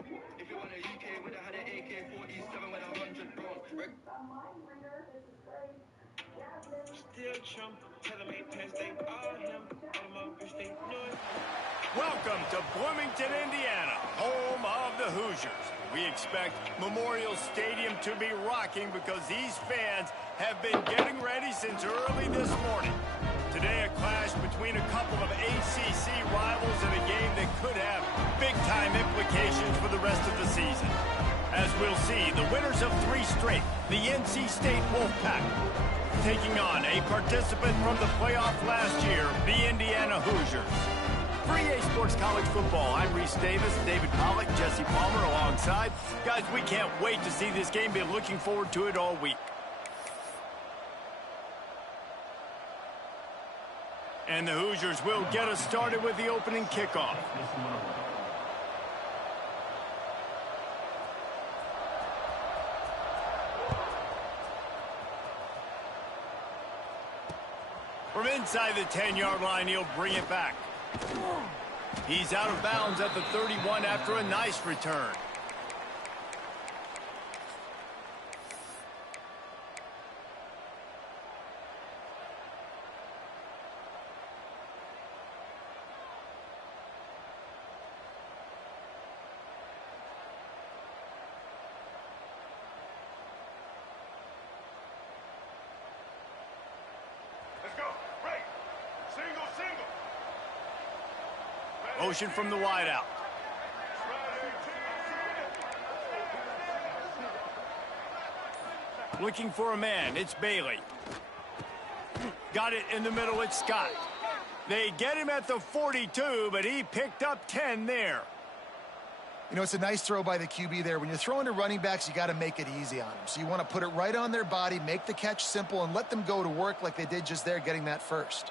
If you want a UK, would have had an AK-47 with 100 rounds. Still Trump, tell them ain't past, they all him. All them up, bitch, they know it. Welcome to Bloomington, Indiana, home of the Hoosiers. We expect Memorial Stadium to be rocking because these fans have been getting ready since early this morning. Today, a clash between a couple of ACC rivals in a game that could have big-time implications for the rest of the season. As we'll see, the winners of 3 straight, the NC State Wolfpack, taking on a participant from the playoff last year, the Indiana Hoosiers. For EA Sports College Football, I'm Reese Davis, David Pollack, Jesse Palmer alongside. Guys, we can't wait to see this game. Been looking forward to it all week. And the Hoosiers will get us started with the opening kickoff. From inside the 10-yard line, he'll bring it back. He's out of bounds at the 31 after a nice return. Motion from the wideout. Looking for a man, it's Bailey. Got it in the middle, it's Scott. They get him at the 42, but he picked up 10 there. You know, it's a nice throw by the QB there. When you're throwing to running backs, you got to make it easy on them. So you want to put it right on their body, make the catch simple, and let them go to work like they did just there, getting that first.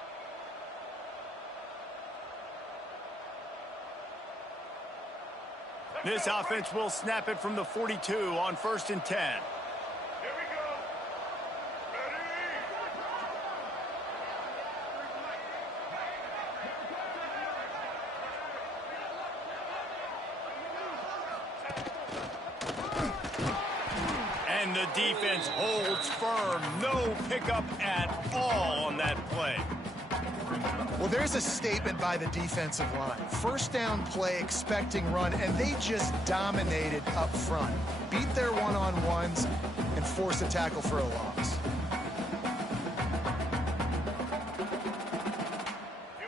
This offense will snap it from the 42 on 1st and 10. Here we go. And the defense holds firm. No pickup at all on that play. Well, there's a statement by the defensive line. First down play, expecting run, and they just dominated up front. Beat their one-on-ones and force a tackle for a loss.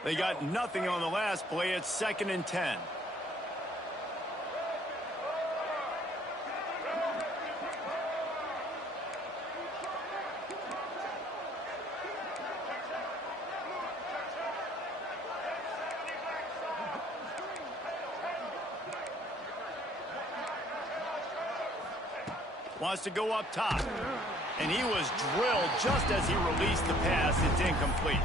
They got nothing on the last play. It's 2nd and 10. Wants to go up top. And he was drilled just as he released the pass. It's incomplete.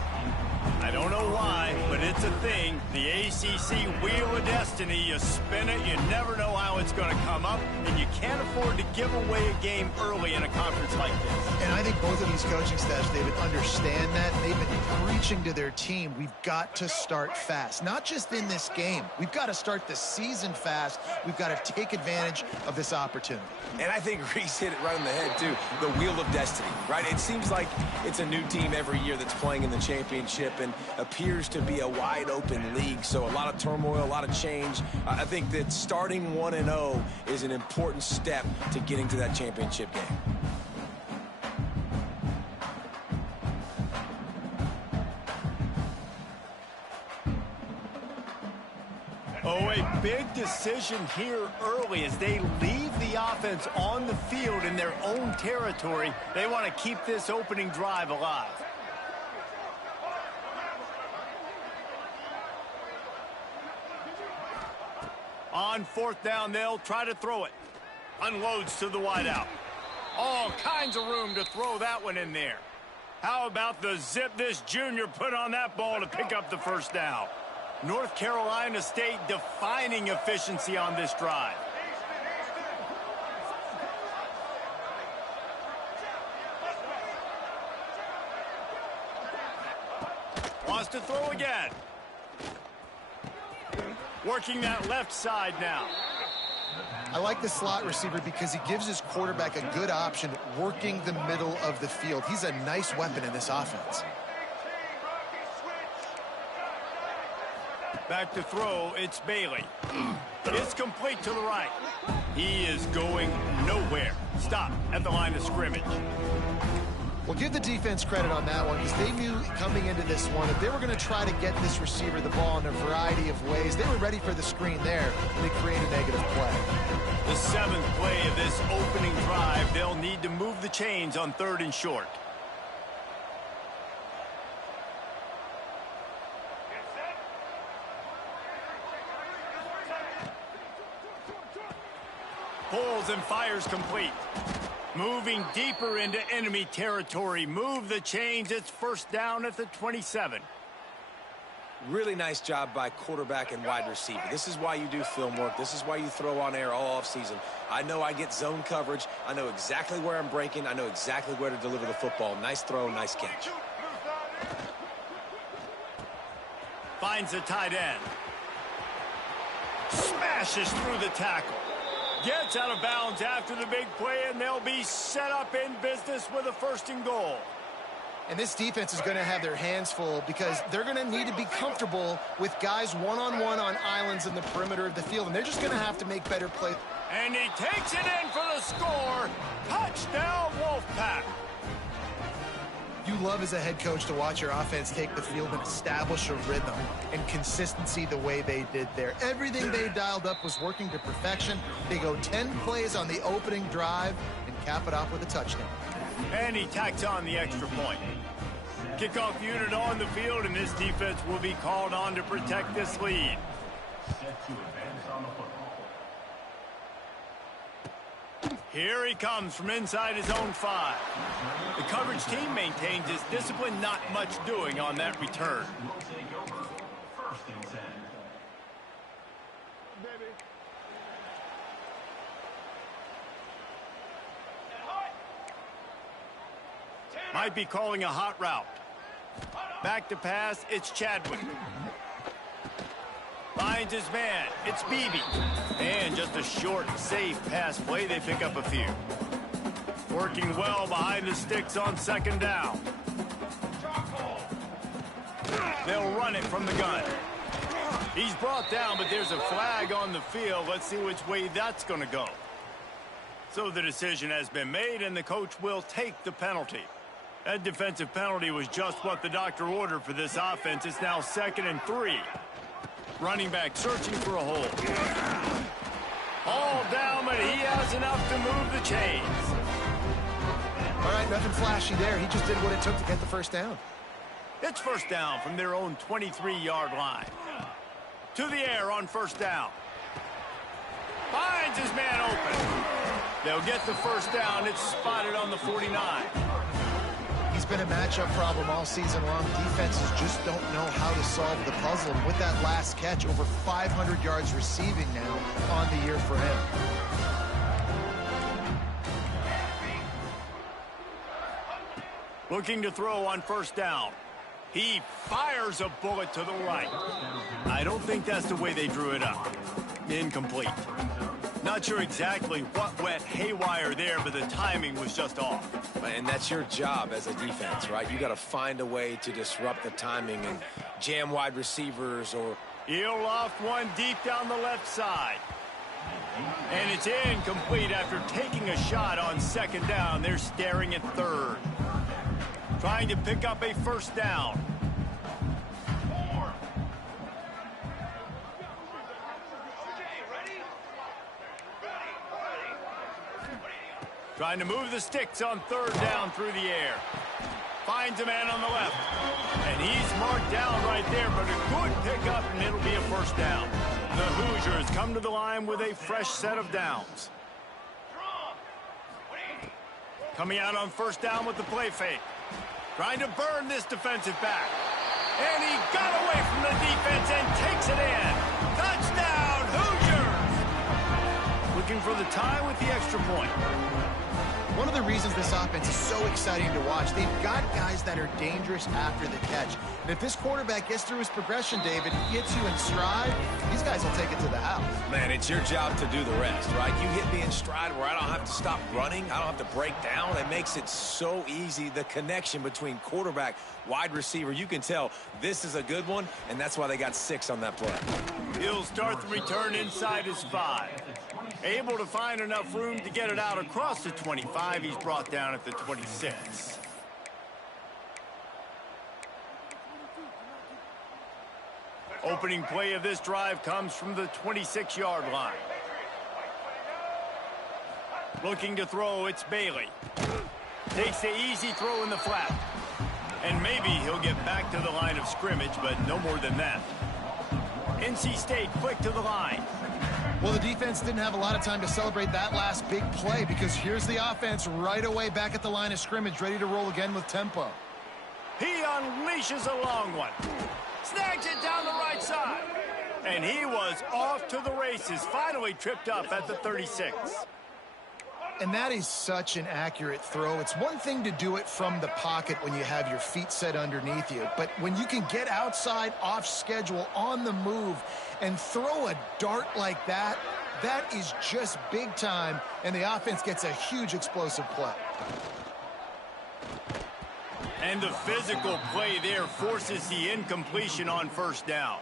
I don't know why, but it's a thing. The ACC Wheel of Destiny, you spin it, you never know how it's going to come up, and you can't afford to give away a game early in a conference like this. And I think both of these coaching staffs, David, understand that. They've been preaching to their team, we've got to start fast. Not just in this game. We've got to start the season fast. We've got to take advantage of this opportunity. And I think Reese hit it right on the head, too. The Wheel of Destiny, right? It seems like it's a new team every year that's playing in the championship and appears to be a wide-open league. So a lot of turmoil, a lot of change. I think that starting 1-0 is an important step to getting to that championship game. Oh, a big decision here early as they leave the offense on the field in their own territory. They want to keep this opening drive alive. On 4th down, they'll try to throw it. Unloads to the wideout. All kinds of room to throw that one in there. How about the zip this junior put on that ball to pick up the 1st down? North Carolina State defining efficiency on this drive. Wants to throw again. Working that left side now. I like the slot receiver because he gives his quarterback a good option working the middle of the field. He's a nice weapon in this offense. Back to throw, it's Bailey. It's complete to the right. He is going nowhere. Stop at the line of scrimmage. Well, give the defense credit on that one because they knew coming into this one that they were going to try to get this receiver the ball in a variety of ways. They were ready for the screen there, and they create a negative play. The 7th play of this opening drive, they'll need to move the chains on 3rd and short. Pulls and fires complete. Moving deeper into enemy territory. Move the chains. It's 1st down at the 27. Really nice job by quarterback and wide receiver. This is why you do film work. This is why you throw on air all offseason. I know I get zone coverage. I know exactly where I'm breaking. I know exactly where to deliver the football. Nice throw, nice catch. Finds the tight end. Smashes through the tackle. Gets out of bounds after the big play, and they'll be set up in business with a 1st and goal. And this defense is going to have their hands full because they're going to need to be comfortable with guys one-on-one on islands in the perimeter of the field, and they're just going to have to make better plays. And he takes it in for the score. Touchdown, Wolfpack. You love as a head coach to watch your offense take the field and establish a rhythm and consistency the way they did there. Everything they dialed up was working to perfection. They go 10 plays on the opening drive and cap it off with a touchdown. And he tacks on the extra point. Kickoff unit on the field, and this defense will be called on to protect this lead. Here he comes from inside his own 5. The coverage team maintains his discipline, not much doing on that return. Might be calling a hot route. Back to pass, it's Chadwick. Finds his man, it's Beebe. And just a short, safe pass play, they pick up a few. Working well behind the sticks on 2nd down. They'll run it from the gun. He's brought down, but there's a flag on the field. Let's see which way that's going to go. So the decision has been made, and the coach will take the penalty. That defensive penalty was just what the doctor ordered for this offense. It's now 2nd and 3. Running back searching for a hole. All down, but he has enough to move the chains. All right, nothing flashy there. He just did what it took to get the 1st down. It's 1st down from their own 23-yard line. To the air on 1st down. Finds his man open. They'll get the 1st down. It's spotted on the 49. He's been a matchup problem all season long. Defenses just don't know how to solve the puzzle. And with that last catch, over 500 yards receiving now on the year for him. Looking to throw on 1st down. He fires a bullet to the right. I don't think that's the way they drew it up. Incomplete. Not sure exactly what went haywire there, but the timing was just off. And that's your job as a defense, right? You got to find a way to disrupt the timing and jam wide receivers or... He'll loft one deep down the left side. And it's incomplete after taking a shot on 2nd down. They're staring at 3rd. Trying to pick up a 1st down. Trying to move the sticks on 3rd down through the air. Finds a man on the left. And he's marked down right there, but a good pickup, and it'll be a 1st down. The Hoosiers come to the line with a fresh set of downs. Coming out on 1st down with the play fake. Trying to burn this defensive back. And he got away from the defense and takes it in. Touchdown, Hoosiers! Looking for the tie with the extra point. One of the reasons this offense is so exciting to watch, they've got guys that are dangerous after the catch. And if this quarterback gets through his progression, David, he gets you in stride, these guys will take it to the house. Man, it's your job to do the rest, right? You hit me in stride where I don't have to stop running. I don't have to break down. It makes it so easy, the connection between quarterback, wide receiver. You can tell this is a good one, and that's why they got 6 on that play. He'll start the return inside his 5. Able to find enough room to get it out across the 25. He's brought down at the 26. Opening play of this drive comes from the 26-yard line. Looking to throw, it's Bailey. Takes the easy throw in the flat. And maybe he'll get back to the line of scrimmage, but no more than that. NC State quick to the line. Well, the defense didn't have a lot of time to celebrate that last big play because here's the offense right away back at the line of scrimmage, ready to roll again with tempo. He unleashes a long one. Snags it down the right side. And he was off to the races, finally tripped up at the 36. And that is such an accurate throw. It's one thing to do it from the pocket when you have your feet set underneath you, but when you can get outside, off schedule, on the move, and throw a dart like that, that is just big time, and the offense gets a huge explosive play. And the physical play there forces the incompletion on first down.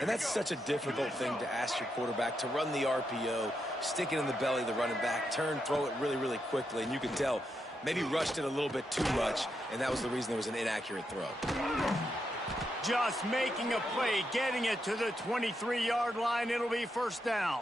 And that's such a difficult thing to ask your quarterback, to run the RPO, stick it in the belly of the running back, turn, throw it really, really quickly. And you can tell, maybe rushed it a little bit too much, and that was the reason there was an inaccurate throw. Just making a play, getting it to the 23-yard line. It'll be first down.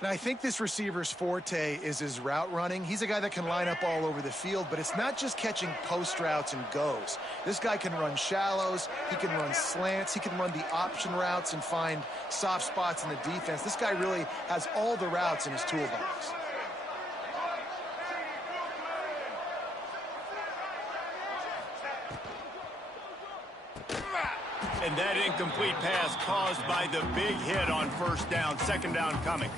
And I think this receiver's forte is his route running. He's a guy that can line up all over the field, but it's not just catching post routes and goes. This guy can run shallows, he can run slants, he can run the option routes and find soft spots in the defense. This guy really has all the routes in his toolbox. And that incomplete pass caused by the big hit on first down. Second down coming.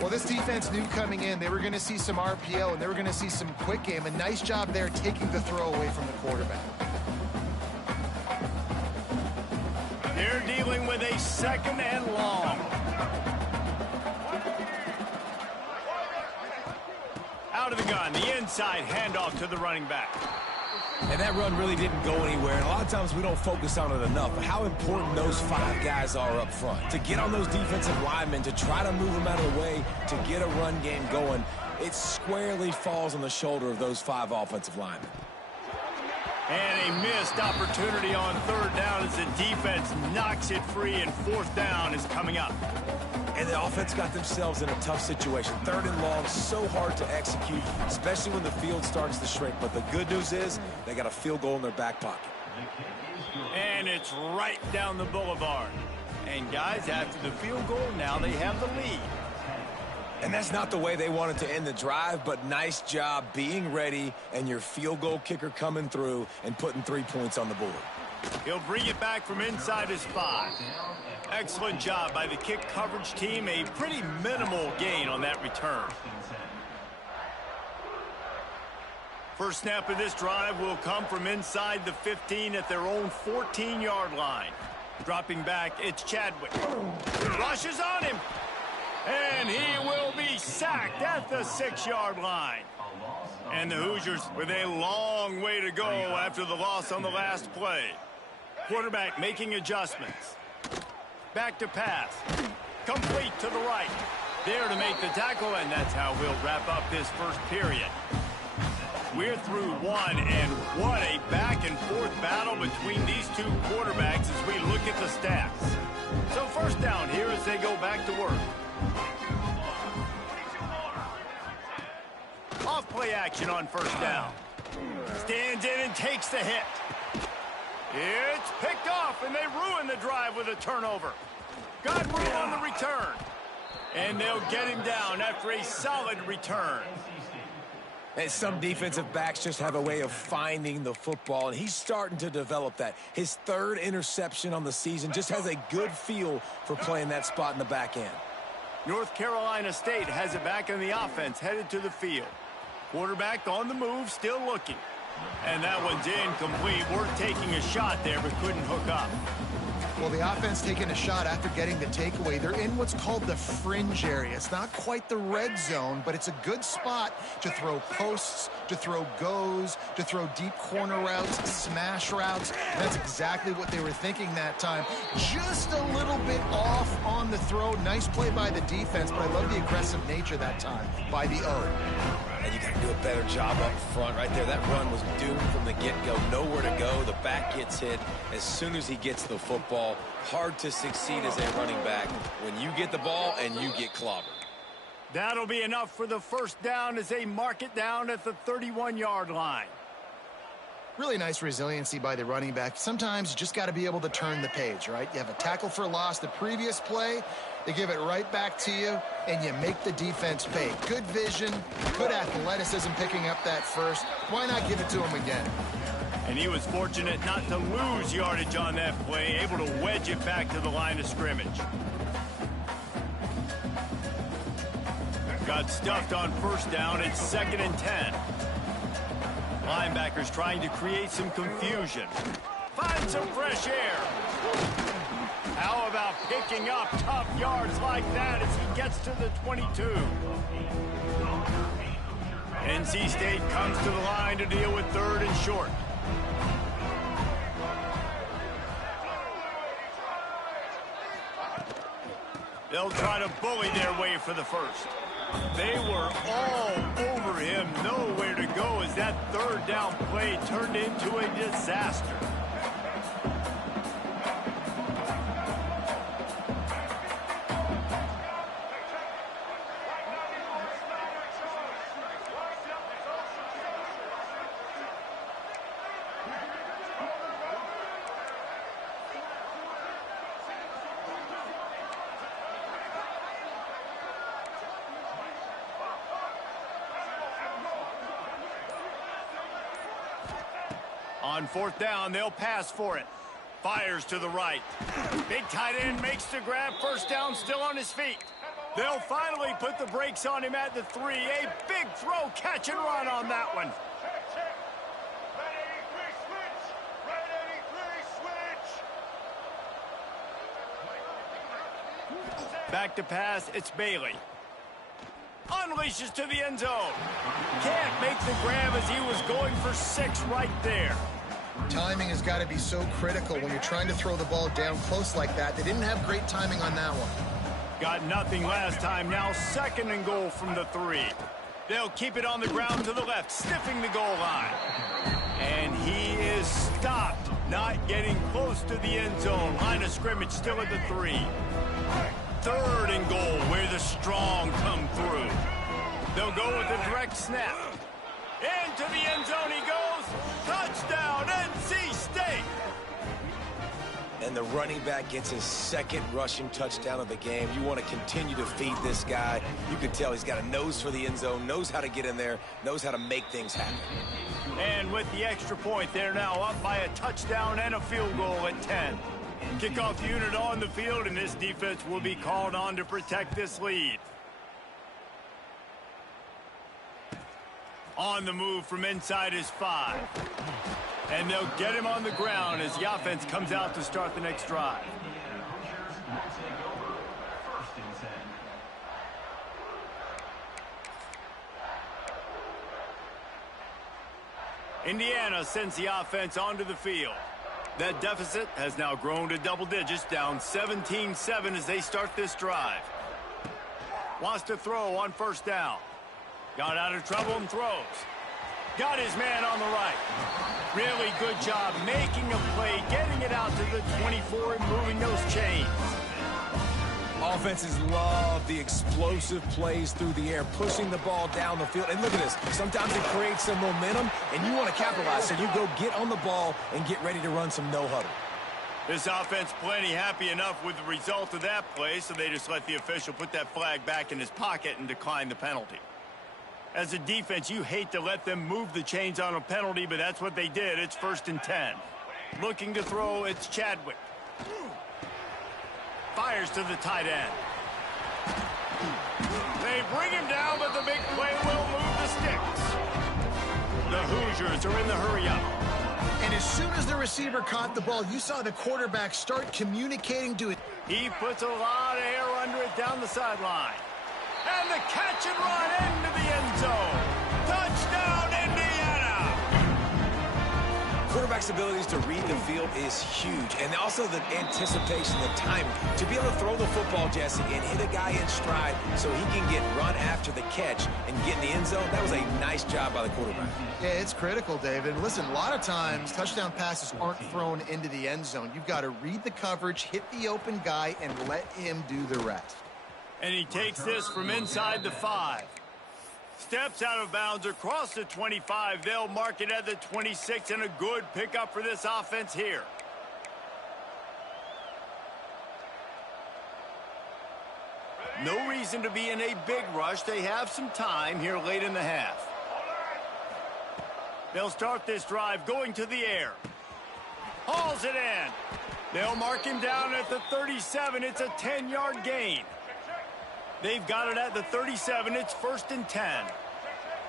Well, this defense knew coming in they were going to see some RPO and they were going to see some quick game. A nice job there taking the throw away from the quarterback. They're dealing with a second and long. Out of the gun, the inside handoff to the running back. And that run really didn't go anywhere. And a lot of times we don't focus on it enough. But how important those 5 guys are up front. To get on those defensive linemen, to try to move them out of the way, to get a run game going, it squarely falls on the shoulder of those 5 offensive linemen. And a missed opportunity on third down as the defense knocks it free, and fourth down is coming up. And the offense got themselves in a tough situation. Third and long, so hard to execute, especially when the field starts to shrink. But the good news is they got a field goal in their back pocket. And it's right down the boulevard. And guys, after the field goal, now they have the lead. And that's not the way they wanted to end the drive, but nice job being ready and your field goal kicker coming through and putting 3 points on the board. He'll bring it back from inside his 5. Excellent job by the kick coverage team. A pretty minimal gain on that return. First snap of this drive will come from inside the 15 at their own 14-yard line. Dropping back, it's Chadwick. Rushes on him. And he will be sacked at the 6-yard line. And the Hoosiers with a long way to go after the loss on the last play. Quarterback making adjustments. Back to pass. Complete to the right. There to make the tackle, and that's how we'll wrap up this first period. We're through one, and what a back-and-forth battle between these two quarterbacks as we look at the stats. So first down here as they go back to work. Off-play action on first down. Stands in and takes the hit. It's picked off, and they ruin the drive with a turnover. Got room on the return. And they'll get him down after a solid return. And some defensive backs just have a way of finding the football, and he's starting to develop that. His 3rd interception on the season, just has a good feel for playing that spot in the back end. North Carolina State has it back in the offense, headed to the field. Quarterback on the move, still looking. And that one's incomplete. We're taking a shot there, but couldn't hook up. Well, the offense taking a shot after getting the takeaway. They're in what's called the fringe area. It's not quite the red zone, but it's a good spot to throw posts, to throw goes, to throw deep corner routes, smash routes. That's exactly what they were thinking that time. Just a little bit off on the throw. Nice play by the defense, but I love the aggressive nature that time by the O. And you got to do a better job up front right there. That run was doomed from the get-go. Nowhere to go. The back gets hit as soon as he gets the football. Hard to succeed as a running back when you get the ball and you get clobbered. That'll be enough for the first down as they mark it down at the 31-yard line. Really nice resiliency by the running back. Sometimes you just got to be able to turn the page, right? You have a tackle for loss the previous play, they give it right back to you, and you make the defense pay. Good vision, good athleticism picking up that first. Why not give it to him again? And he was fortunate not to lose yardage on that play, able to wedge it back to the line of scrimmage. Got stuffed on first down. It's 2nd and 10. Linebackers trying to create some confusion. Find some fresh air. How about picking up tough yards like that as he gets to the 22? NC State comes to the line to deal with 3rd and short. They'll try to bully their way for the first. They were all over him, nowhere to go as that 3rd down play turned into a disaster. On 4th down, they'll pass for it. Fires to the right. Big tight end makes the grab. First down, still on his feet. They'll finally put the brakes on him at the 3. A big throw, catch and run on that one. Back to pass, it's Bailey. Unleashes to the end zone. Can't make the grab as he was going for 6 right there. Timing has got to be so critical when you're trying to throw the ball down close like that. They didn't have great timing on that one. Got nothing last time. Now 2nd and goal from the 3. They'll keep it on the ground to the left, sniffing the goal line. And he is stopped, not getting close to the end zone. Line of scrimmage still at the 3. 3rd and goal where the strong come through. They'll go with a direct snap. Into the end zone he goes. Touchdown, NC State. And the running back gets his 2nd rushing touchdown of the game. You want to continue to feed this guy. You can tell he's got a nose for the end zone, knows how to get in there, knows how to make things happen. And with the extra point, they're now up by a touchdown and a field goal at 10. Kickoff unit on the field, and this defense will be called on to protect this lead. On the move from inside is 5. And they'll get him on the ground as the offense comes out to start the next drive. Indiana sends the offense onto the field. That deficit has now grown to double digits, down 17-7 as they start this drive. Wants to throw on first down. Got out of trouble and throws. Got his man on the right. Really good job making a play, getting it out to the 24 and moving those chains. Offenses love the explosive plays through the air, pushing the ball down the field. And look at this. Sometimes it creates some momentum, and you want to capitalize. So you go get on the ball and get ready to run some no-huddle. This offense plenty happy enough with the result of that play, so they just let the official put that flag back in his pocket and decline the penalty. As a defense, you hate to let them move the chains on a penalty, but that's what they did. It's 1st and 10. Looking to throw, it's Chadwick. Fires to the tight end. They bring him down, but the big play will move the sticks. The Hoosiers are in the hurry-up. And as soon as the receiver caught the ball, you saw the quarterback start communicating to it. He puts a lot of air under it down the sideline. And the catch and run into the end zone. Touchdown, Indiana! Quarterback's abilities to read the field is huge. And also the anticipation, the timing. To be able to throw the football, Jesse, and hit a guy in stride so he can get run after the catch and get in the end zone, that was a nice job by the quarterback. Yeah, it's critical, David. Listen, a lot of times touchdown passes aren't thrown into the end zone. You've got to read the coverage, hit the open guy, and let him do the rest. And he takes this from inside the 5. Steps out of bounds across the 25. They'll mark it at the 26, and a good pickup for this offense here. No reason to be in a big rush. They have some time here late in the half. They'll start this drive going to the air. Hauls it in. They'll mark him down at the 37. It's a 10-yard gain. They've got it at the 37. It's 1st and 10.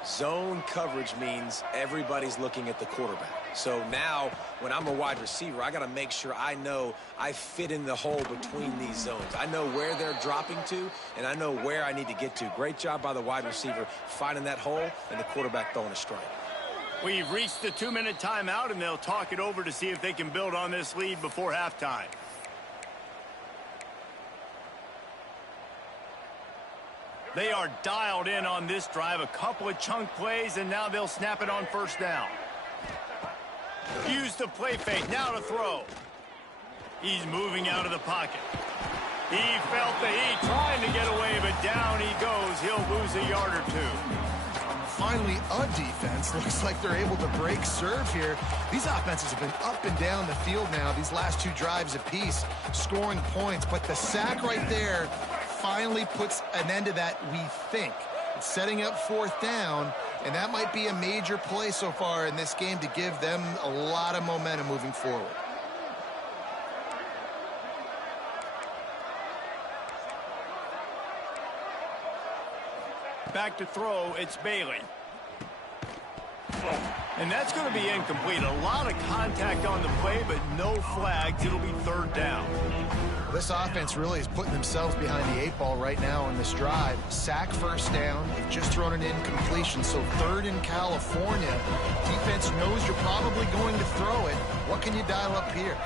Zone coverage means everybody's looking at the quarterback. So now, when I'm a wide receiver, I got to make sure I know I fit in the hole between these zones. I know where they're dropping to, and I know where I need to get to. Great job by the wide receiver finding that hole, and the quarterback throwing a strike. We've reached the 2-minute timeout, and they'll talk it over to see if they can build on this lead before halftime. They are dialed in on this drive. A couple of chunk plays, and now they'll snap it on 1st down. Use the play fake. Now to throw. He's moving out of the pocket. He felt the heat trying to get away, but down he goes. He'll lose a yard or 2. Finally, a defense. Looks like they're able to break serve here. These offenses have been up and down the field now, these last 2 drives apiece, scoring points. But the sack right there finally puts an end to that, we think. It's setting up 4th down, and that might be a major play so far in this game to give them a lot of momentum moving forward. Back to throw, it's Bailey. And that's going to be incomplete. A lot of contact on the play, but no flags. It'll be 3rd down. This offense really is putting themselves behind the 8 ball right now on this drive. Sack 1st down. They've just thrown an incompletion, so 3rd in California. Defense knows you're probably going to throw it. What can you dial up here?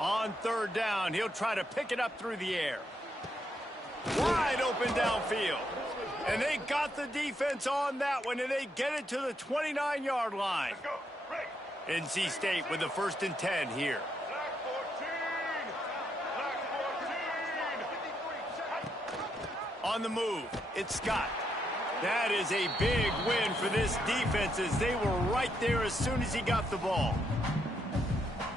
On 3rd down, he'll try to pick it up through the air. Wide open downfield. And they got the defense on that one, and they get it to the 29-yard line. NC State with the 1st and 10 here. On the move, it's Scott. That is a big win for this defense as they were right there as soon as he got the ball.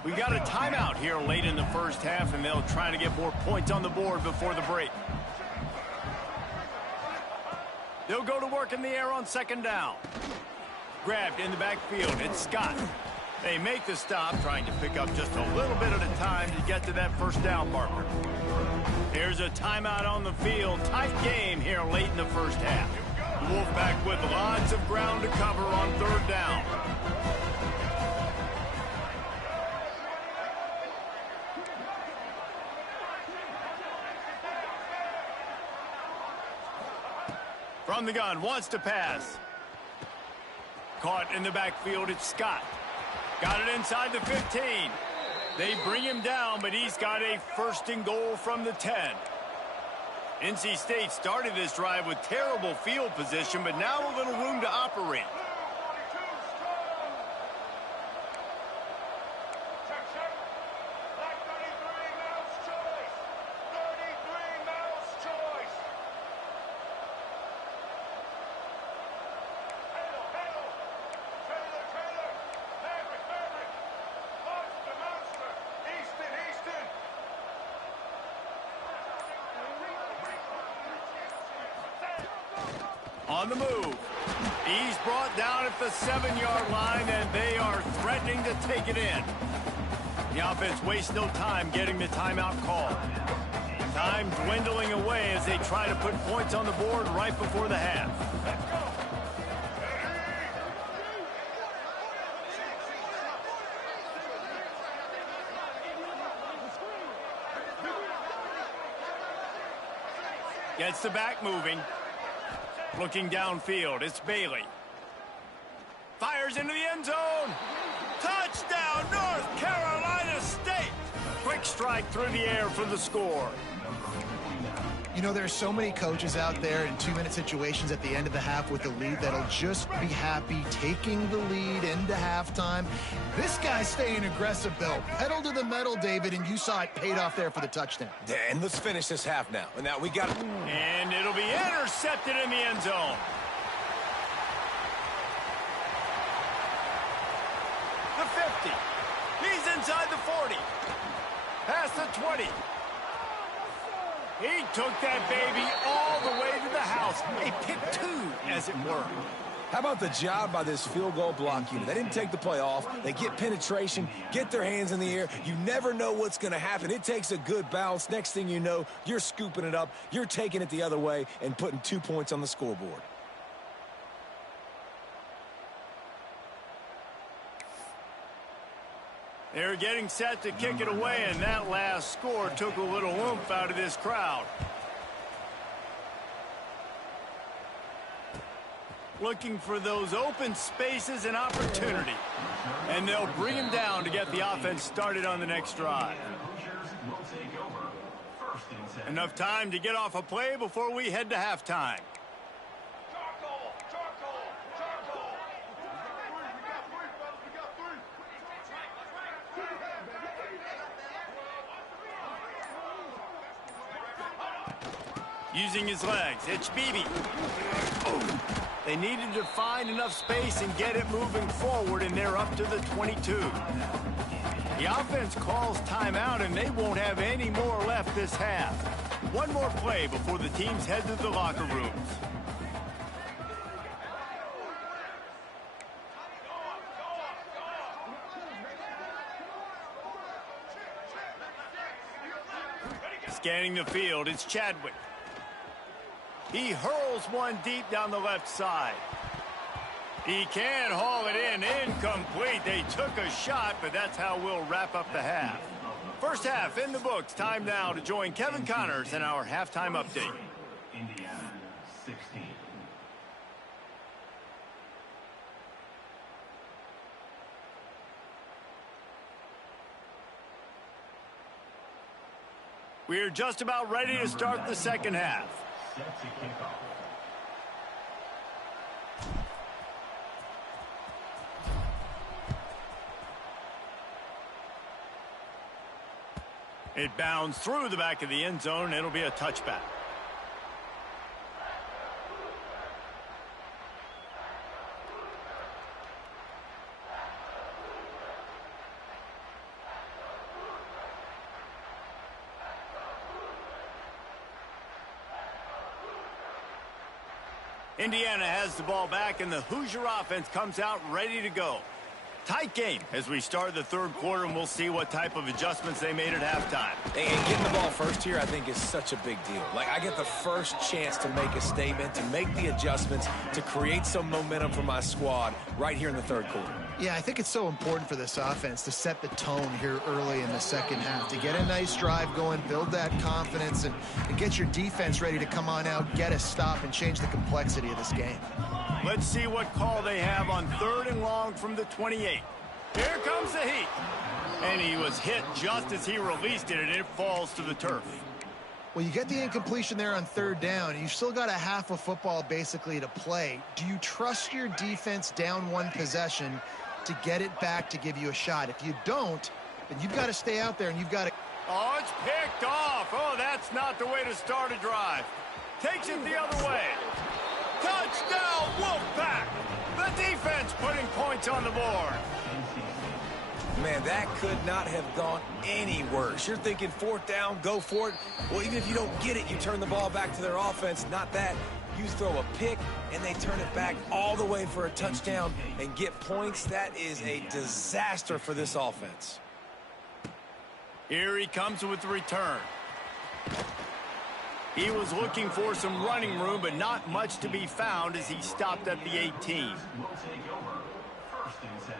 We got a timeout here late in the 1st half, and they'll try to get more points on the board before the break. They'll go to work in the air on 2nd down. Grabbed in the backfield, it's Scott. They make the stop, trying to pick up just a little bit at a time to get to that 1st down marker. Here's a timeout on the field. Tight game here late in the 1st half. Wolfpack with lots of ground to cover on 3rd down. From the gun, wants to pass. Caught in the backfield, it's Scott. Got it inside the 15. They bring him down, but he's got a 1st and goal from the 10. NC State started this drive with terrible field position, but now a little room to operate. On the move. He's brought down at the 7-yard line, and they are threatening to take it in. The offense wastes no time getting the timeout call. Time dwindling away as they try to put points on the board right before the half. Gets the back moving. Looking downfield, it's Bailey. Fires into the end zone. Touchdown, North Carolina State. Quick strike through the air for the score. You know, there's so many coaches out there in 2-minute situations at the end of the half with the lead that'll just be happy taking the lead into halftime. This guy's staying aggressive, though. Pedal to the metal, David, and you saw it paid off there for the touchdown. And let's finish this half now. And now we got it. And it'll be intercepted in the end zone. The 50. He's inside the 40. Past the 20. He took that baby all the way to the house. A pick 2, as it were. How about the job by this field goal block unit? They didn't take the play off. They get penetration, get their hands in the air. You never know what's going to happen. It takes a good bounce. Next thing you know, you're scooping it up. You're taking it the other way and putting 2 points on the scoreboard. They're getting set to kick it away, and that last score took a little oomph out of this crowd. Looking for those open spaces and opportunity. And they'll bring him down to get the offense started on the next drive. Enough time to get off a play before we head to halftime. Using his legs, it's Beebe. Oh. They needed to find enough space and get it moving forward, and they're up to the 22. The offense calls timeout, and they won't have any more left this half. One more play before the teams head to the locker rooms. Scanning the field, it's Chadwick. He hurls one deep down the left side. He can haul it in. Incomplete. They took a shot, but that's how we'll wrap up the half. First half in the books. Time now to join Kevin Connors in our halftime update. Indiana 16. We're just about ready to start the second half. Set to kick off. It bounds through the back of the end zone. It'll be a touchback. Indiana has the ball back, and the Hoosier offense comes out ready to go. Tight game as we start the third quarter, and we'll see what type of adjustments they made at halftime. And getting the ball first here, I think, is such a big deal. Like, I get the first chance to make a statement, to make the adjustments, to create some momentum for my squad right here in the third quarter. Yeah, I think it's so important for this offense to set the tone here early in the second half, to get a nice drive going, build that confidence, and get your defense ready to come on out, get a stop, and change the complexity of this game. Let's see what call they have on 3rd and long from the 28. Here comes the heat. And he was hit just as he released it, and it falls to the turf. Well, you get the incompletion there on 3rd down. You've still got a half of football basically to play. Do you trust your defense down one possession to get it back to give you a shot? If you don't, then you've got to stay out there and you've got to... Oh, it's picked off. Oh, that's not the way to start a drive. Takes it the other way. Touchdown, Wolfpack! The defense putting points on the board. Man, that could not have gone any worse. You're thinking 4th down, go for it. Well, even if you don't get it, you turn the ball back to their offense. Not that. You throw a pick, and they turn it back all the way for a touchdown and get points. That is a disaster for this offense. Here he comes with the return. He was looking for some running room, but not much to be found as he stopped at the 18. Will take over 1st and 10.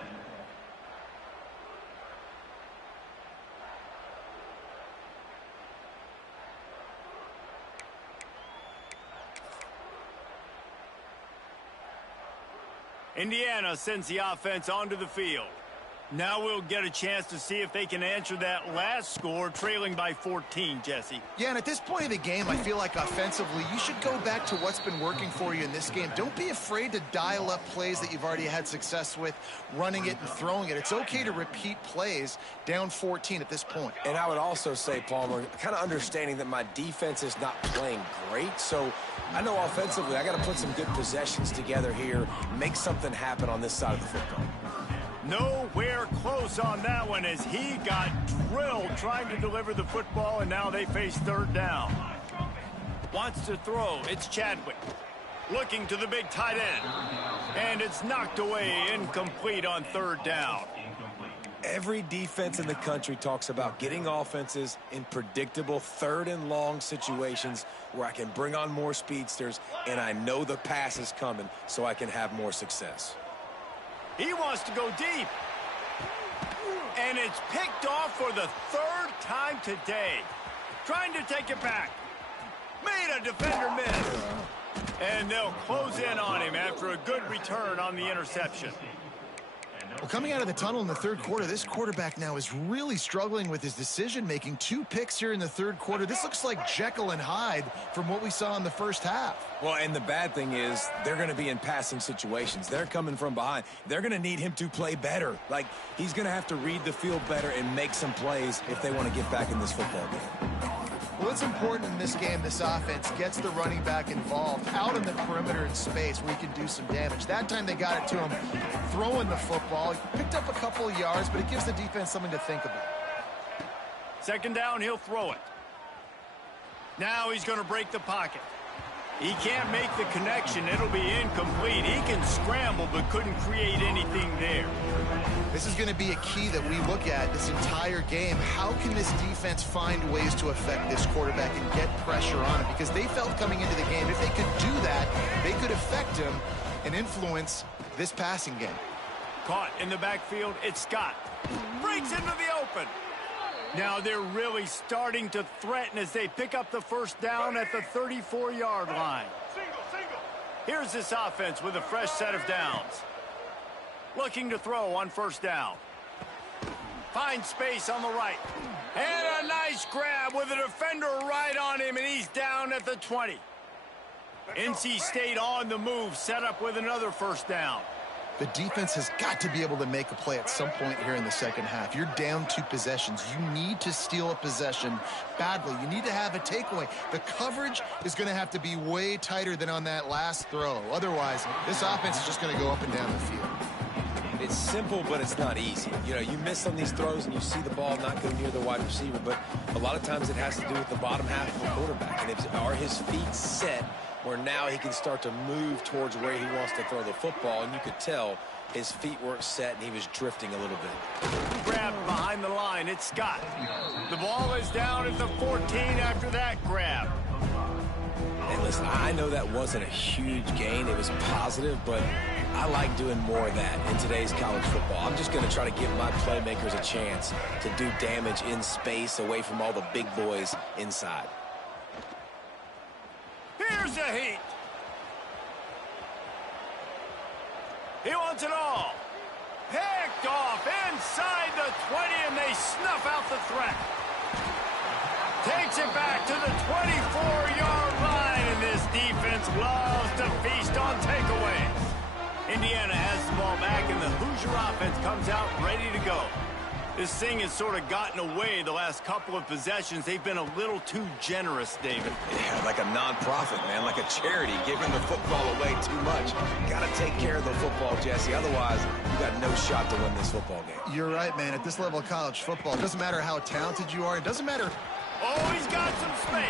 Indiana sends the offense onto the field. Now we'll get a chance to see if they can answer that last score, trailing by 14, Jesse. Yeah, and at this point of the game, I feel like offensively, you should go back to what's been working for you in this game. Don't be afraid to dial up plays that you've already had success with, running it and throwing it. It's okay to repeat plays down 14 at this point. And I would also say, Palmer, kind of understanding that my defense is not playing great, so I know offensively I got to put some good possessions together here, make something happen on this side of the football. Nowhere close on that one as he got drilled trying to deliver the football, and now they face third down. Wants to throw. It's Chadwick. Looking to the big tight end. And it's knocked away, incomplete on third down. Every defense in the country talks about getting offenses in predictable third and long situations where I can bring on more speedsters and I know the pass is coming so I can have more success. He wants to go deep. And it's picked off for the third time today. Trying to take it back. Made a defender miss. And they'll close in on him after a good return on the interception. Well, coming out of the tunnel in the third quarter, this quarterback now is really struggling with his decision-making. 2 picks here in the third quarter. This looks like Jekyll and Hyde from what we saw in the first half. Well, and the bad thing is they're going to be in passing situations. They're coming from behind. They're going to need him to play better. Like, he's going to have to read the field better and make some plays if they want to get back in this football game. Well, it's important in this game, this offense gets the running back involved out in the perimeter in space where he can do some damage. That time they got it to him throwing the football. He picked up a couple of yards, but it gives the defense something to think about. Second down, he'll throw it. Now he's going to break the pocket. He can't make the connection. It'll be incomplete. He can scramble, but couldn't create anything there. This is going to be a key that we look at this entire game. How can this defense find ways to affect this quarterback and get pressure on him? Because they felt coming into the game, if they could do that, they could affect him and influence this passing game. Caught in the backfield, it's Scott. Breaks into the open. Now they're really starting to threaten as they pick up the first down at the 34-yard line. Here's this offense with a fresh set of downs. Looking to throw on first down. Finds space on the right. And a nice grab with a defender right on him, and he's down at the 20. NC State on the move, set up with another first down. The defense has got to be able to make a play at some point here in the second half. You're down 2 possessions. You need to steal a possession badly. You need to have a takeaway. The coverage is going to have to be way tighter than on that last throw. Otherwise, this offense is just going to go up and down the field. It's simple, but it's not easy. You know, you miss on these throws and you see the ball not go near the wide receiver, but a lot of times it has to do with the bottom half of the quarterback. And are his feet set where now he can start to move towards where he wants to throw the football, and you could tell his feet weren't set and he was drifting a little bit. Grab behind the line, it's Scott. The ball is down at the 14 after that grab. And listen, I know that wasn't a huge gain. It was positive, but I like doing more of that in today's college football. I'm just going to try to give my playmakers a chance to do damage in space away from all the big boys inside. Here's a heat. He wants it all. Picked off inside the 20, and they snuff out the threat. Takes it back to the 24-yard line, and this defense loves to feast on takeaways. Indiana has the ball back, and the Hoosier offense comes out ready to go. This thing has sort of gotten away the last couple of possessions. They've been a little too generous, David. Yeah, like a nonprofit, man, like a charity, giving the football away too much. Got to take care of the football, Jesse. Otherwise, you got no shot to win this football game. You're right, man. At this level of college football, it doesn't matter how talented you are. It doesn't matter. Oh, he's got some space.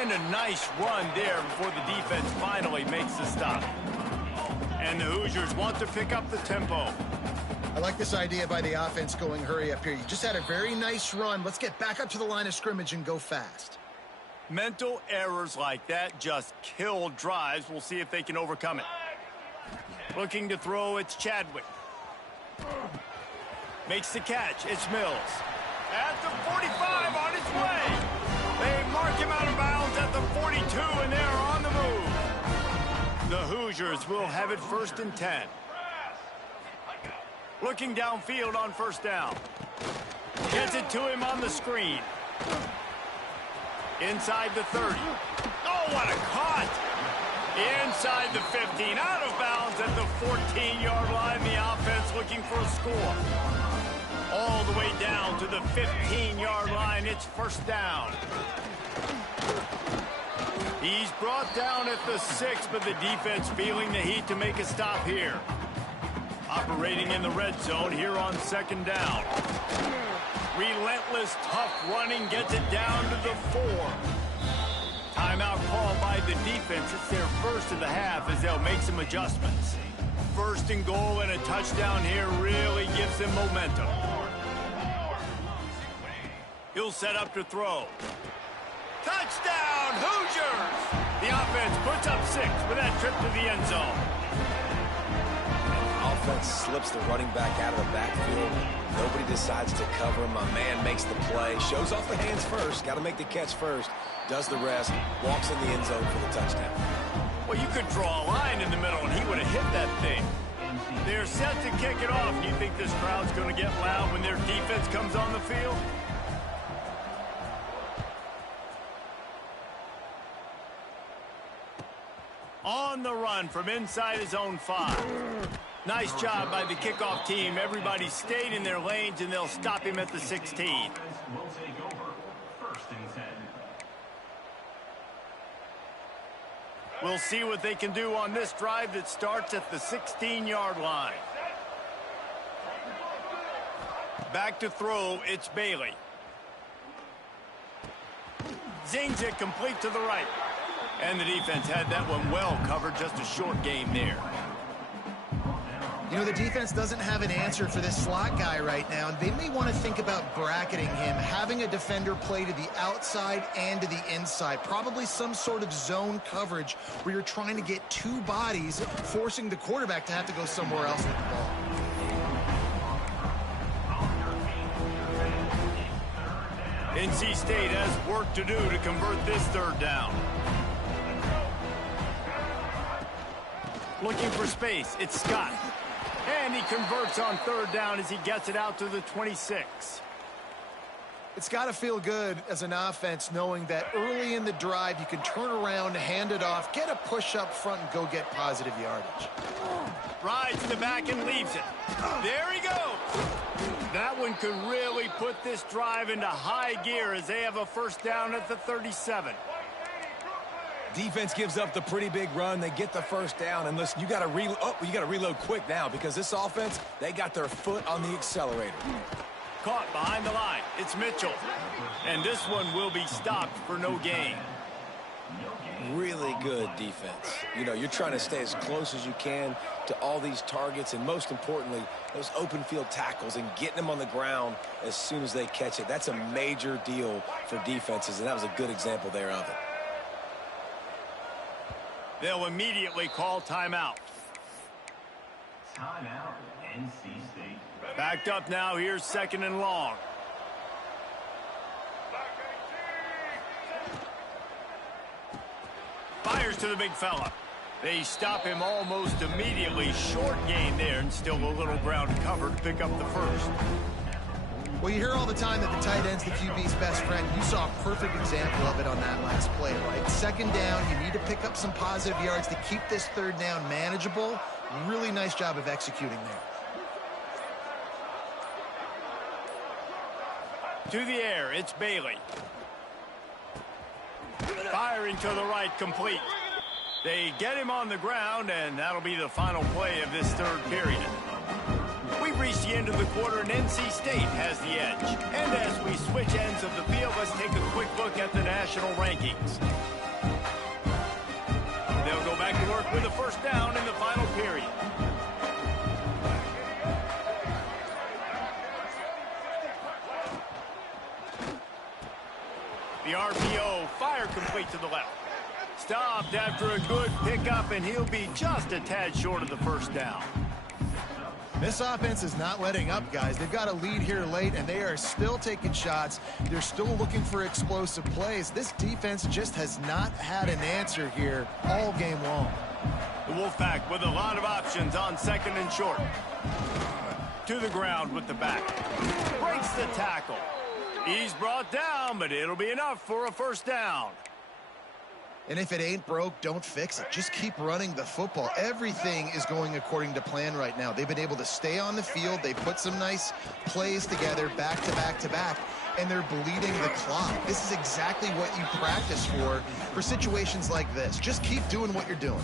And a nice run there before the defense finally makes the stop. And the Hoosiers want to pick up the tempo. I like this idea by the offense going hurry up here. You just had a very nice run. Let's get back up to the line of scrimmage and go fast. Mental errors like that just kill drives. We'll see if they can overcome it. Looking to throw, it's Chadwick. Makes the catch, it's Mills. At the 45 on his way. They mark him out of bounds at the 42, and they're on the move. The Hoosiers will have it 1st and 10. Looking downfield on 1st down. Gets it to him on the screen. Inside the 30. Oh, what a cut! Inside the 15. Out of bounds at the 14-yard line. The offense looking for a score. All the way down to the 15-yard line. It's 1st down. He's brought down at the 6, but the defense feeling the heat to make a stop here. Operating in the red zone here on 2nd down. Relentless, tough running gets it down to the 4. Timeout called by the defense. It's their first of the half as they'll make some adjustments. 1st and goal and a touchdown here really gives them momentum. He'll set up to throw. Touchdown, Hoosiers! The offense puts up 6 with that trip to the end zone. Offense slips the running back out of the backfield. Nobody decides to cover him. My man makes the play. Shows off the hands first. Got to make the catch first. Does the rest. Walks in the end zone for the touchdown. Well, you could draw a line in the middle, and he would have hit that thing. They're set to kick it off. Do you think this crowd's going to get loud when their defense comes on the field? On the run from inside his own 5. Nice job by the kickoff team. Everybody stayed in their lanes, and they'll stop him at the 16. We'll see what they can do on this drive that starts at the 16-yard line. Back to throw, it's Bailey. Zings it complete to the right. And the defense had that one well covered, just a short game there. You know, the defense doesn't have an answer for this slot guy right now, and they may want to think about bracketing him, having a defender play to the outside and to the inside. Probably some sort of zone coverage where you're trying to get 2 bodies, forcing the quarterback to have to go somewhere else with the ball. NC State has work to do to convert this 3rd down. Looking for space, it's Scott. And he converts on 3rd down as he gets it out to the 26. It's got to feel good as an offense knowing that early in the drive you can turn around, hand it off, get a push up front, and go get positive yardage. Rides to the back and leaves it. There he goes. That one could really put this drive into high gear as they have a 1st down at the 37. Defense gives up the pretty big run. They get the 1st down. And listen, you got to reload quick now because this offense, they got their foot on the accelerator. Caught behind the line. It's Mitchell. And this one will be stopped for no gain. Really good defense. You know, you're trying to stay as close as you can to all these targets, and most importantly, those open field tackles and getting them on the ground as soon as they catch it. That's a major deal for defenses, and that was a good example there of it. They'll immediately call timeout. Timeout, NC State. Backed up now. Here's 2nd and long. Fires to the big fella. They stop him almost immediately. Short gain there, and still a little ground cover to pick up the 1st. Well, you hear all the time that the tight end's the QB's best friend. You saw a perfect example of it on that last play, right? 2nd down, you need to pick up some positive yards to keep this 3rd down manageable. Really nice job of executing there. To the air, it's Bailey. Firing to the right, complete. They get him on the ground, and that'll be the final play of this 3rd period. We've reached the end of the quarter, and NC State has the edge. And as we switch ends of the field, let's take a quick look at the national rankings. They'll go back to work with a 1st down in the final period. The RPO, fire complete to the left. Stopped after a good pickup, and he'll be just a tad short of the 1st down. This offense is not letting up, guys. They've got a lead here late, and they are still taking shots. They're still looking for explosive plays. This defense just has not had an answer here all game long. The Wolfpack with a lot of options on second and short. To the ground with the back. Breaks the tackle. He's brought down, but it'll be enough for a first down. And if it ain't broke, don't fix it. Just keep running the football. Everything is going according to plan right now. They've been able to stay on the field. They put some nice plays together back to back to back, and they're bleeding the clock. This is exactly what you practice for situations like this. Just keep doing what you're doing.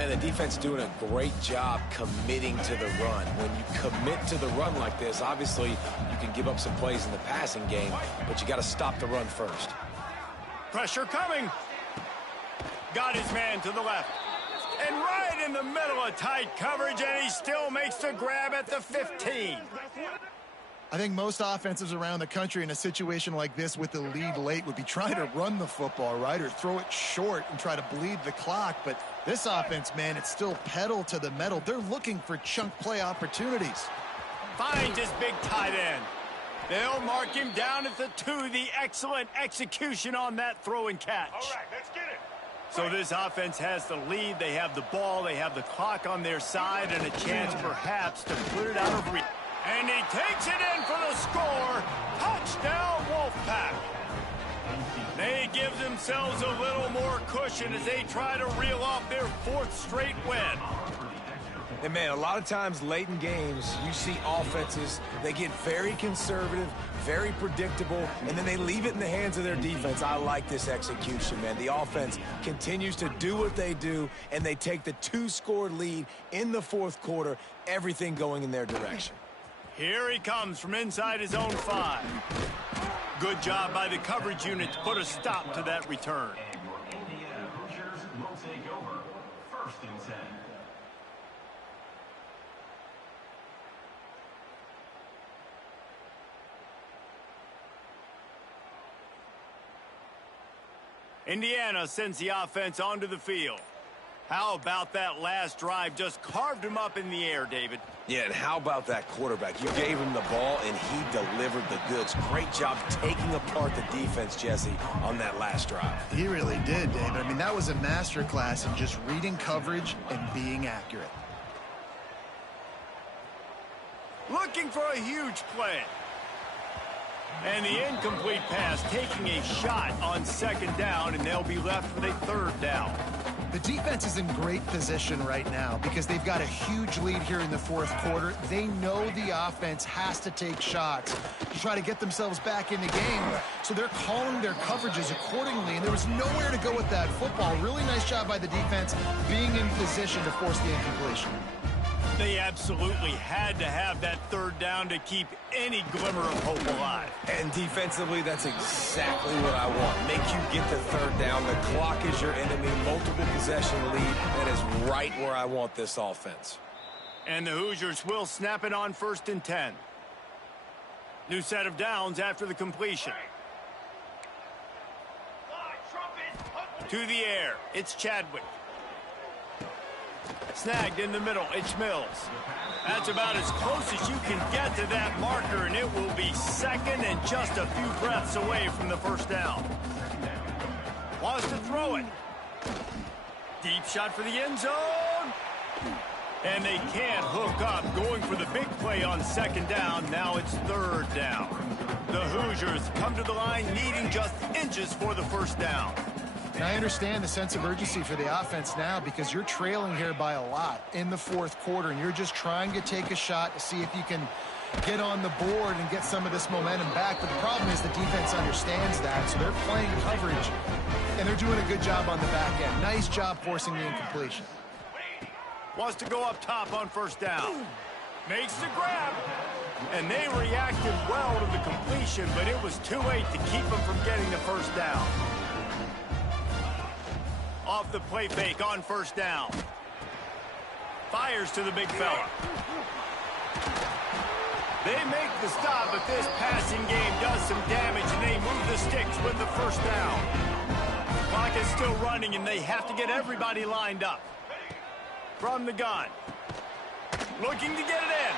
And the defense doing a great job committing to the run. When you commit to the run like this, obviously you can give up some plays in the passing game, but you got to stop the run first. Pressure coming. Got his man to the left. And right in the middle of tight coverage, and he still makes the grab at the 15. I think most offenses around the country in a situation like this with the lead late would be trying to run the football, right, or throw it short and try to bleed the clock. But this offense, man, it's still pedal to the metal. They're looking for chunk play opportunities. Finds his big tight end. They'll mark him down at the 2. The excellent execution on that throw and catch. All right, let's get it. So this offense has the lead. They have the ball. They have the clock on their side and a chance perhaps to put it out of reach. And he takes it in for the score. Touchdown, Wolfpack. They give themselves a little more cushion as they try to reel off their 4th straight win. And, man, a lot of times late in games, you see offenses, they get very conservative, very predictable, and then they leave it in the hands of their defense. I like this execution, man. The offense continues to do what they do, and they take the 2-score lead in the 4th quarter, everything going in their direction. Here he comes from inside his own 5. Good job by the coverage unit to put a stop to that return. Indiana Hoosiers will take over 1st and 10. Indiana sends the offense onto the field. How about that last drive? Just carved him up in the air, David. Yeah, and how about that quarterback? You gave him the ball, and he delivered the goods. Great job taking apart the defense, Jesse, on that last drive. He really did, David. I mean, that was a masterclass in just reading coverage and being accurate. Looking for a huge play. And the incomplete pass taking a shot on 2nd down, and they'll be left with a 3rd down. The defense is in great position right now because they've got a huge lead here in the 4th quarter. They know the offense has to take shots to try to get themselves back in the game. So they're calling their coverages accordingly, and there was nowhere to go with that football. Really nice job by the defense being in position to force the incompletion. They absolutely had to have that 3rd down to keep any glimmer of hope alive. And defensively, that's exactly what I want. Make you get the 3rd down. The clock is your enemy. Multiple possession lead. That is right where I want this offense. And the Hoosiers will snap it on 1st and 10. New set of downs after the completion. To the air. It's Chadwick. Snagged in the middle. It's Mills. That's about as close as you can get to that marker, and it will be 2nd and just a few breaths away from the 1st down. Wants to throw it. Deep shot for the end zone. And they can't hook up. Going for the big play on 2nd down. Now it's 3rd down. The Hoosiers come to the line needing just inches for the 1st down. And I understand the sense of urgency for the offense now because you're trailing here by a lot in the 4th quarter, and you're just trying to take a shot to see if you can get on the board and get some of this momentum back. But the problem is the defense understands that, so they're playing coverage, and they're doing a good job on the back end. Nice job forcing the incompletion. Wants to go up top on 1st down. Makes the grab. And they reacted well to the completion, but it was too late to keep them from getting the 1st down. Off the play fake on 1st down. Fires to the big fella. They make the stop, but this passing game does some damage, and they move the sticks with the 1st down. Clock is still running, and they have to get everybody lined up. From the gun. Looking to get it in.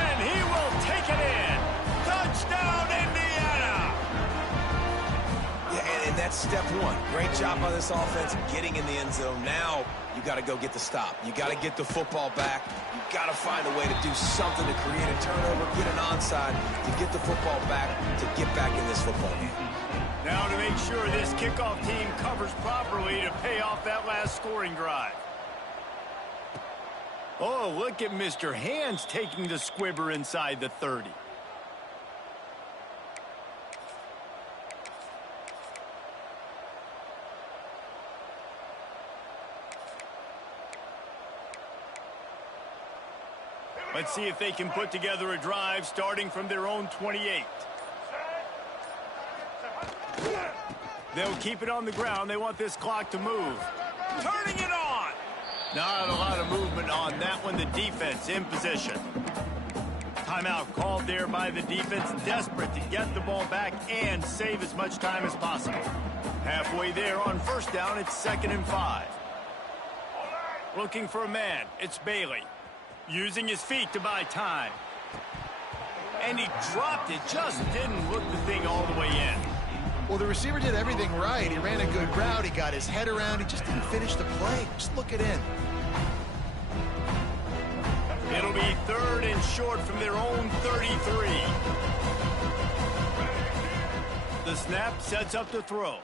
And he will take it in. Touchdown, Indiana! Yeah, and And that's step one. Great job by this offense getting in the end zone. Now you got to go get the stop. You got to get the football back. You got to find a way to do something to create a turnover, get an onside, to get the football back, to get back in this football game. Now to make sure this kickoff team covers properly to pay off that last scoring drive. Oh, look at Mr. Hands taking the squibber inside the 30. Let's see if they can put together a drive starting from their own 28. They'll keep it on the ground. They want this clock to move. Turning it on. Not a lot of movement on that one. The defense in position. Timeout called there by the defense. Desperate to get the ball back and save as much time as possible. Halfway there on first down. It's 2nd and 5. Looking for a man. It's Bailey. Using his feet to buy time. And he dropped it. Just didn't look the thing all the way in. Well, the receiver did everything right. He ran a good route. He got his head around. He just didn't finish the play. Just look it in. It'll be 3rd and short from their own 33. The snap sets up the throw.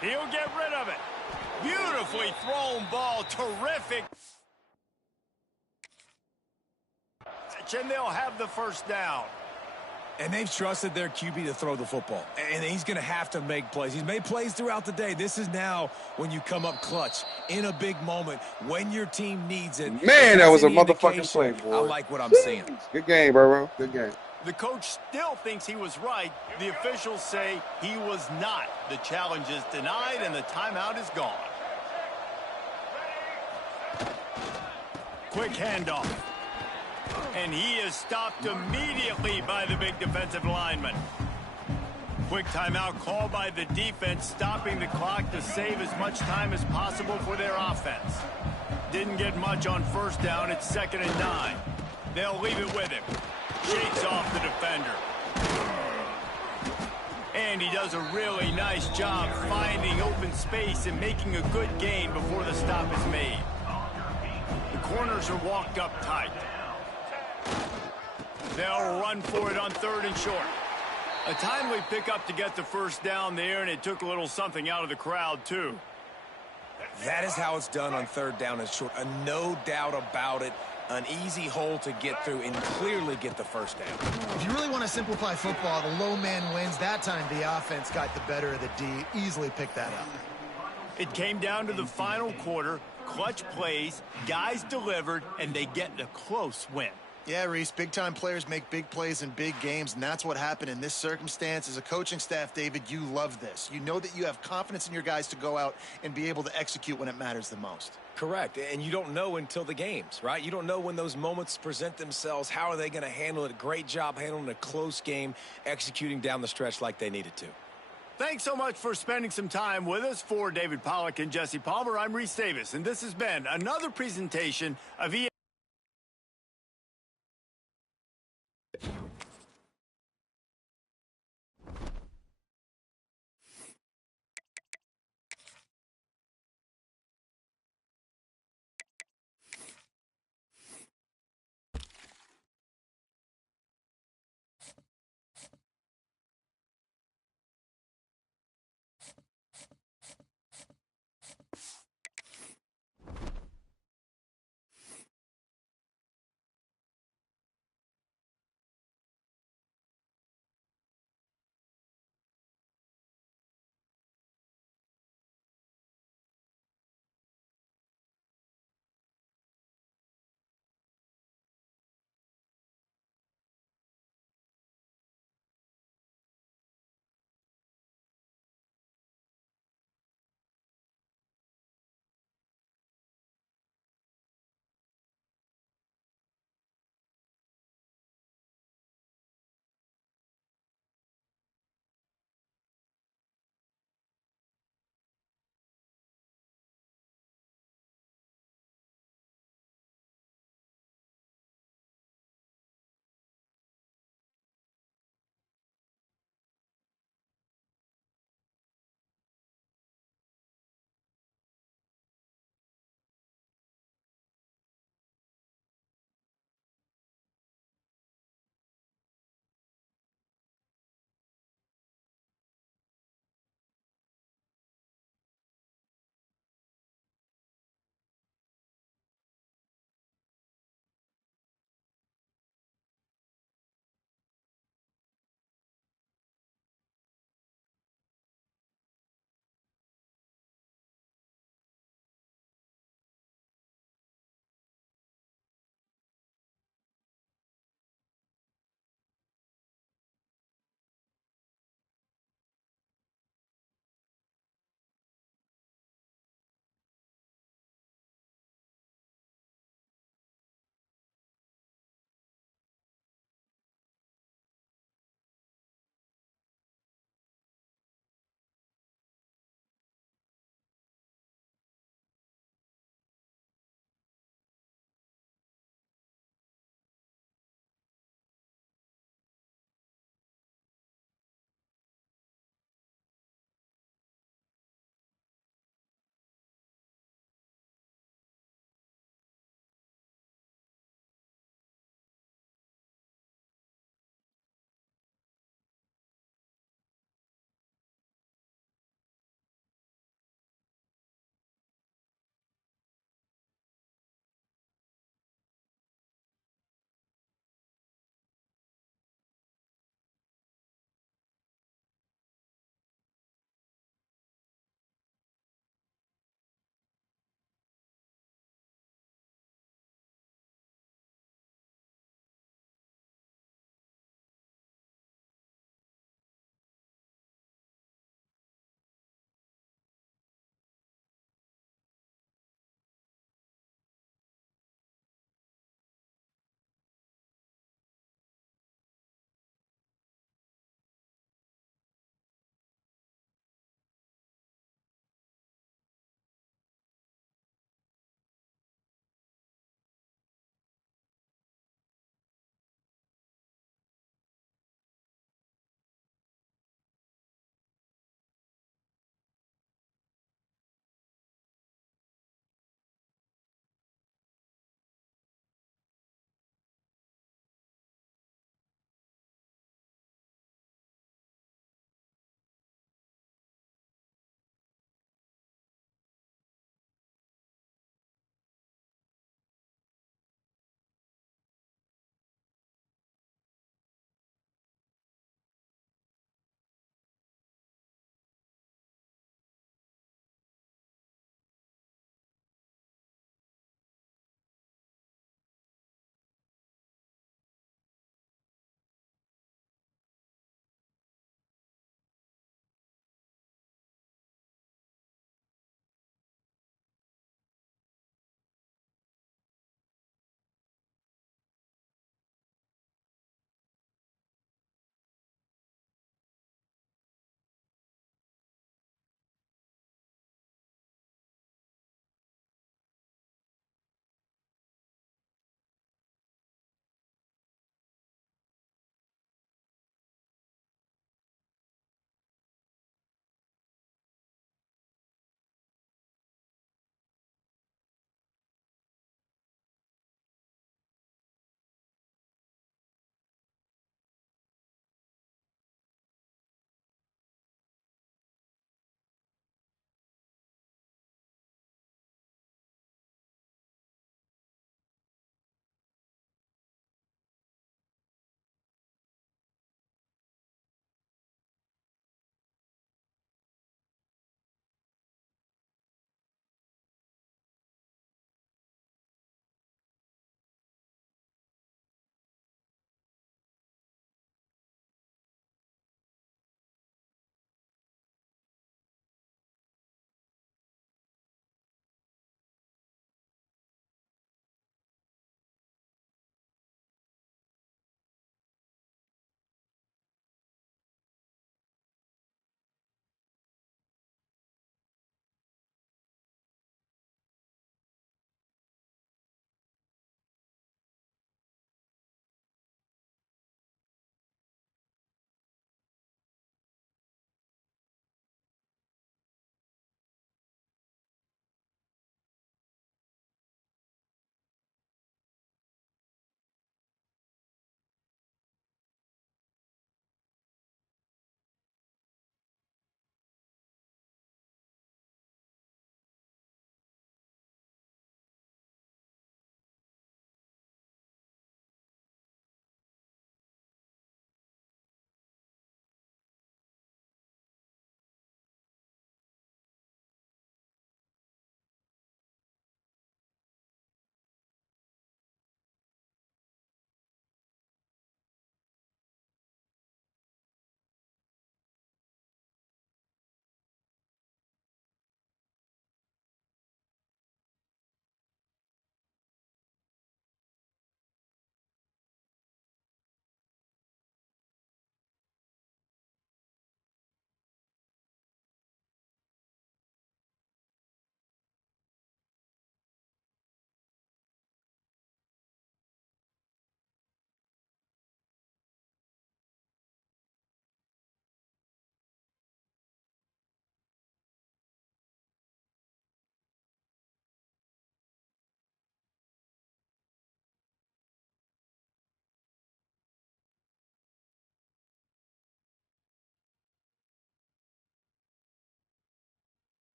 He'll get rid of it. Beautifully thrown ball. Terrific. And they'll have the first down. And they've trusted their QB to throw the football. And he's going to have to make plays. He's made plays throughout the day. This is now when you come up clutch in a big moment when your team needs it. Man, that was a motherfucking play, boy. I like what I'm seeing. Good game, bro. Good game. The coach still thinks he was right. The officials say he was not. The challenge is denied and the timeout is gone. Quick handoff. And he is stopped immediately by the big defensive lineman. Quick timeout called by the defense, stopping the clock to save as much time as possible for their offense. Didn't get much on first down. It's 2nd and 9. They'll leave it with him. Shakes off the defender. And he does a really nice job finding open space and making a good gain before the stop is made. The corners are walked up tight. They'll run for it on 3rd and short. A timely pickup to get the first down there, and it took a little something out of the crowd, too. That is how it's done on 3rd down and short. No doubt about it. An easy hole to get through and clearly get the first down. If you really want to simplify football, the low man wins. That time the offense got the better of the D. Easily picked that up. It came down to the final quarter. Clutch plays, guys delivered, and they get the close win. Yeah, Reese, big-time players make big plays in big games, and that's what happened in this circumstance. As a coaching staff, David, you love this. You know that you have confidence in your guys to go out and be able to execute when it matters the most. Correct, and you don't know until the games, right? You don't know when those moments present themselves. How are they going to handle it? Great job handling a close game, executing down the stretch like they needed to. Thanks so much for spending some time with us. For David Pollack and Jesse Palmer, I'm Reese Davis, and this has been another presentation of